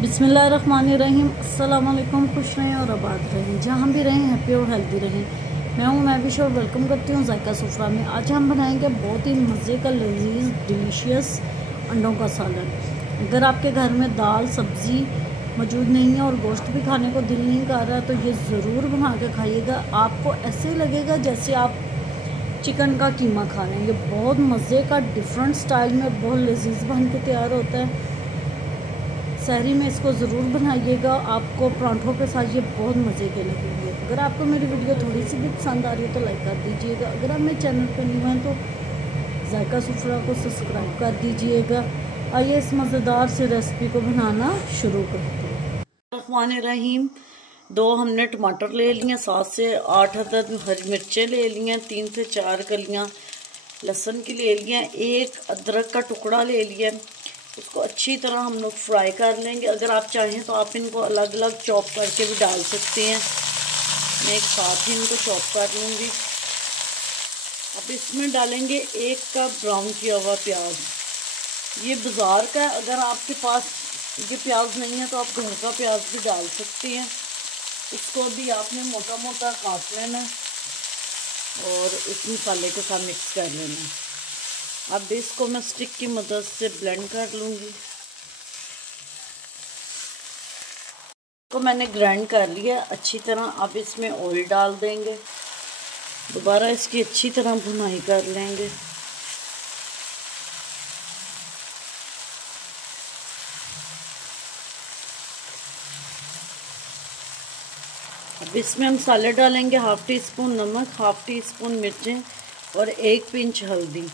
बिस्मिल्लाहिर्रहमानिर्रहीम। अस्सलाम वालेकुम। खुश रहें और आबाद रहें, जहाँ भी रहें हैप्पी और हेल्दी रहें। मैं हूँ महविश और वेलकम करती हूँ जायका सुफ्रा में। आज हम बनाएंगे बहुत ही मज़े का लजीज डिलीशियस अंडों का सालन। अगर आपके घर में दाल सब्ज़ी मौजूद नहीं है और गोश्त भी खाने को दिल नहीं कर रहा तो ये ज़रूर बना के खाइएगा। आपको ऐसे लगेगा जैसे आप चिकन का कीमा खा रहे हैं। ये बहुत मज़े का डिफरेंट स्टाइल में बहुत लजीज बन के तैयार होता है। सहरी में इसको ज़रूर बनाइएगा, आपको परांठों के साथ ये बहुत मज़े के लगेंगे। अगर आपको मेरी वीडियो थोड़ी सी भी पसंद आ रही है तो लाइक कर दीजिएगा। अगर आप मेरे चैनल पर न्यू हैं तो जायका सुफ्रा को सब्सक्राइब कर दीजिएगा। आइए इस मज़ेदार से रेसिपी को बनाना शुरू करते हैं। रहमानिर्रहीम। 2 हमने टमाटर ले लिए, 7 से 8 अदद हरी मिर्चें ले ली हैं, 3 से 4 कलियाँ लहसुन की ले लिए, 1 अदरक का टुकड़ा ले लिया। उसको अच्छी तरह हम लोग फ्राई कर लेंगे। अगर आप चाहें तो आप इनको अलग अलग चॉप करके भी डाल सकते हैं। मैं एक साथ ही इनको चॉप कर लूँगी। अब इसमें डालेंगे 1 कप ब्राउन किया हुआ प्याज। ये बाज़ार का है, अगर आपके पास ये प्याज नहीं है तो आप घर का प्याज भी डाल सकते हैं। इसको भी आपने मोटा मोटा काट लेना और इस मसाले के साथ मिक्स कर लेना। अब इसको मैं स्टिक की मदद से ब्लेंड कर लूँगी। तो मैंने ग्राइंड कर लिया अच्छी तरह। अब इसमें ऑयल डाल देंगे, दोबारा इसकी अच्छी तरह भुनाई कर लेंगे। अब इसमें हम मसाले डालेंगे, 1/2 टीस्पून नमक, 1/2 टीस्पून मिर्चें और 1 पिंच हल्दी।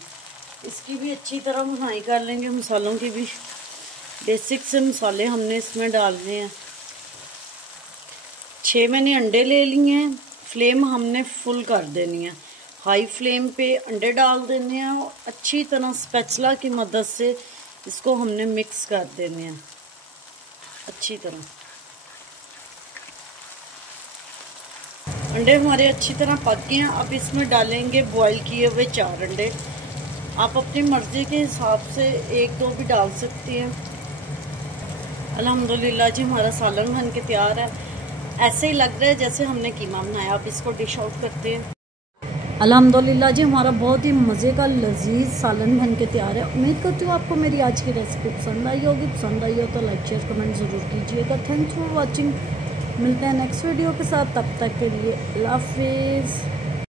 इसकी भी अच्छी तरह भुनाई कर लेंगे। मसालों की भी बेसिक से मसाले हमने इसमें डालने हैं। 6 मैंने अंडे ले लिए हैं। फ्लेम हमने फुल कर देनी है, हाई फ्लेम पे अंडे डाल देने हैं और अच्छी तरह स्पैचुला की मदद से इसको हमने मिक्स कर देने हैं अच्छी तरह। अंडे हमारे अच्छी तरह पक गए हैं। अब इसमें डालेंगे बॉईल किए हुए 4 अंडे। आप अपनी मर्ज़ी के हिसाब से 1-2 भी डाल सकती हैं। अल्हम्दुलिल्लाह जी हमारा सालन बन के तैयार है। ऐसे ही लग रहा है जैसे हमने कीमा बनाया। आप इसको डिश आउट करते हैं। अल्हम्दुलिल्लाह जी हमारा बहुत ही मज़े का लजीज सालन बन के तैयार है। उम्मीद करती हूँ आपको मेरी आज की रेसिपी पसंद आई होगी। पसंद आई हो तो लाइक शेयर कमेंट ज़रूर कीजिएगा। Thanks for watching. मिलते हैं नेक्स्ट वीडियो के साथ, तब तक के लिए अल्लाह हाफिज़।